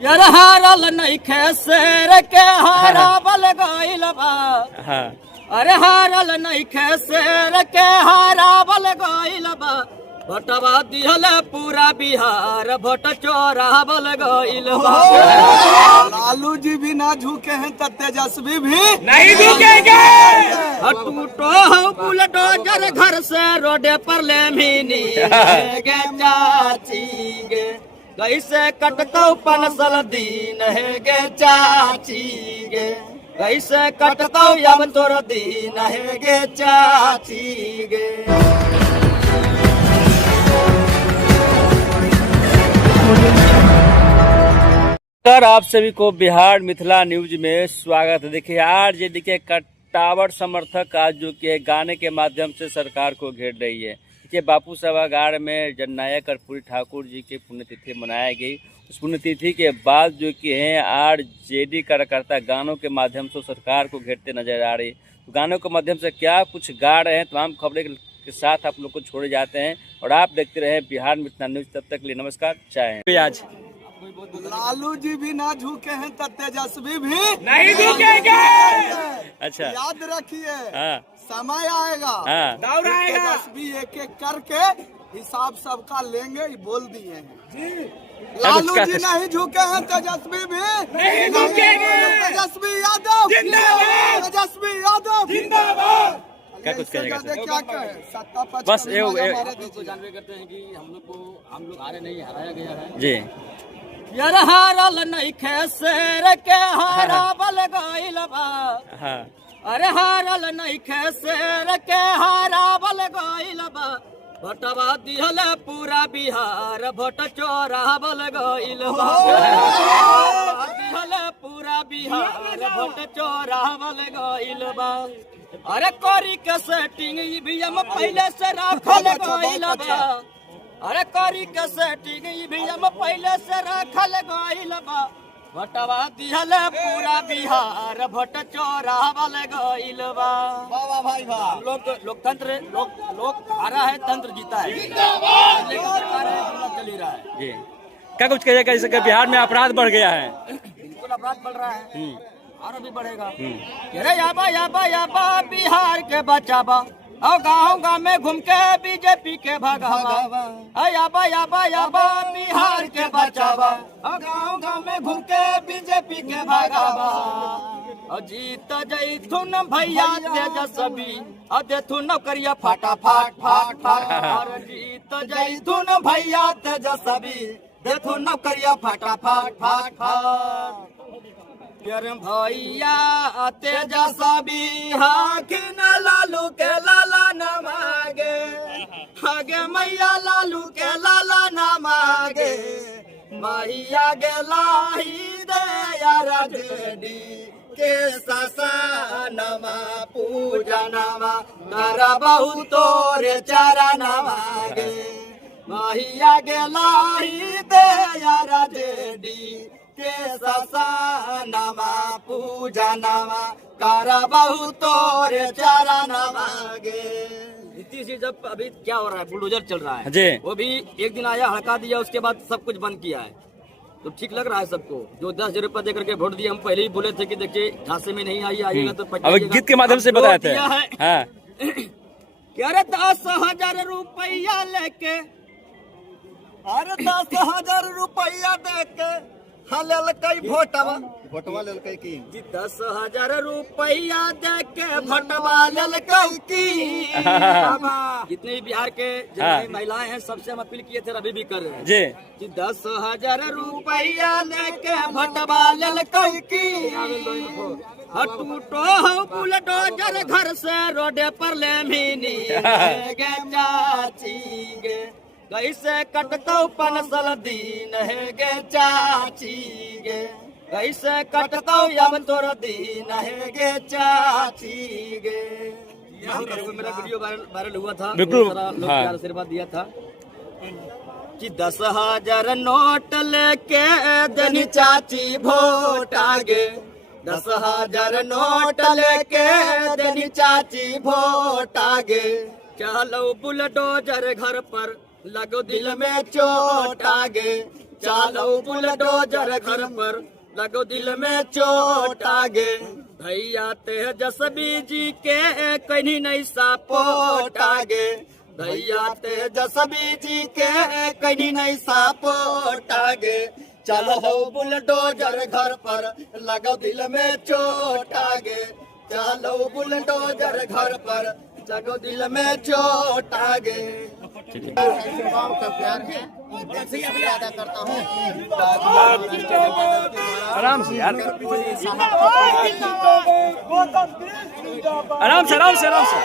यार हारल नइखे शेर के हारावल गइल बा। अरे हारल नइखे शेर के हारावल गइल बा। भोटवा दिहल पूरा बिहार भोट चोरावल गइल बा। लालू जी भी ना झुके हैं तो तेजस्वी भी नहीं झुकेंगे। टूटो बुलडोजर घर से रोडे पर ले मिनी गे चाची गे कैसे कटतो पनसल दीन है गे चाची गे कैसे कटतो अब तोर दीन है गे चाची गे। आप सभी को बिहार मिथिला न्यूज में स्वागत है। देखिए आज ये देखिए कट्टावर समर्थक आज जो कि गाने के माध्यम से सरकार को घेर रही है। देखिए बापू सभागार में जननायक कर्पूरी ठाकुर जी की पुण्यतिथि मनाई गई। उस पुण्यतिथि के बाद जो कि हैं आरजेडी कार्यकर्ता गानों के माध्यम से सरकार को घेरते नजर आ रही। तो गानों के माध्यम से क्या कुछ गा रहे हैं तमाम खबरें के साथ आप लोग को छोड़े जाते हैं और आप देखते रहे बिहार मिथिला न्यूज। तब तक के लिए नमस्कार। चाहे आज लालू जी भी ना झुके हैं तो तेजस्वी भी नहीं झुकेंगे। अच्छा याद रखिए हाँ। समय आएगा हाँ। दौर आएगा तेजस्वी एक एक करके हिसाब सबका लेंगे ये बोल दिए हैं। लालू जी नहीं झुके हैं तेजस्वी भी नहीं झुकेंगे। तेजस्वी यादव जिंदाबाद। तेजस्वी यादव जिंदाबाद। क्या कुछ कहेगा सर? क्या कहे सत्ता पक्ष बस में हमारे तो जानवे करते हैं कि हम लोग हारे नहीं हराया गया है जी। यार हारल नइखे शेर के हारावल गइल बा। हाँ। अरे हारल नइखे शेर के हारावल गइल बा। भोटवा दिहल पूरा बिहार भोट चोरावल गइल बा। दिहल पूरा बिहार भोट चोरावल गइल बा। अरे करी के सेटिंग ईवीएम पहले से राखल गइल बा। अरे करी के सेटिंग ईवीएम पहले से राखल गइल बा। भोटवा दिहल पूरा बिहार भोट चोरावल गइल बा। वाह भाई वाह। लोकतंत्र लोक हारा है तंत्र जीता है। लेकिन सरकार है हम चल ही रहा है जी। क्या कुछ कहिएगा जैसे कि बिहार में अपराध बढ़ गया है? बिल्कुल अपराध बढ़ रहा है और अभी बढ़ेगा। अरे याबा याबा याबा बिहार के बचावा और गाँव में घूम के बीजेपी के भगावा। याबा याबा याबा बिहार के बचावा और गाँव में घूम के बीजेपी के भगावा। और जीत जैथुन भैया तेजस्वी और देथुन नौकरिया फाटा फाट फाट फाट। और जीत जैथुन भैया तेजस्वी देथुन नौकरिया फाटा फाट फाट फाट। प्यार भैया तेजस्वी हाकिन लालू के लाला न मांगे आगे मैया लालू के लाला न मांगे मैया गे लाही दे यार जेडी के ससनमा पूजा नमा कर बहु तोरे चारा न मांगे मैया गे लाही दे यार जेडी के ससनमा पूजा नमा कर बहु तोरे चारा न मांगे। नीतीश जी जब अभी क्या हो रहा है बुलडोजर चल रहा है जी। वो भी एक दिन आया हड़का दिया उसके बाद सब कुछ बंद किया है। तो ठीक लग रहा है सबको जो 10,000 रुपया दे करके वोट दिए। हम पहले ही बोले थे कि देखिए झांसे में नहीं आइएगा तो अब गीत के माध्यम से बताए थे। हाँ। क्या रे 10,000 रुपया लेके अरे 10,000 रुपया दे के भोटवा ललकई की 10,000 रुपया दे के भोटवा ललकई की। जितने बिहार के जितनी महिलाएं हैं सबसे हम अपील किए थे अभी भी कर रहे हैं जी कि 10,000 रुपया लेके भोटवा ललकई की। टूटो बुलडोजर घर से रोडे पर ले मिनी गे चाची गे कैसे कटतो पनसल दीन है गे चाची गे कैसे कटतो अब तोर दीन है गे चाची गे। मेरा वीडियो वायरल हुआ था। बिल्कुल। लोग प्यार आशीर्वाद दिया था कि 10,000 नोट लेके देनी चाची वोट आगे। 10,000 नोट लेके देनी चाची वोट आगे। चलो बुलडोजर घर पर लगो दिल में चोट आगे चलो बुलडोजर घर पर लगो दिल में चोट आगे भैया तेजस्वी जी के कहीं नहीं सपोर्ट आगे भैया तेजस्वी जी के कहीं नहीं सपोर्ट आगे चलो बुलडोजर घर पर लगो दिल में चोट आगे चलो बुलडोजर घर पर लगो दिल में चोट आगे गाँव का प्यार है अदा करता हूँ आराम से यार, आराम से आराम से आराम से।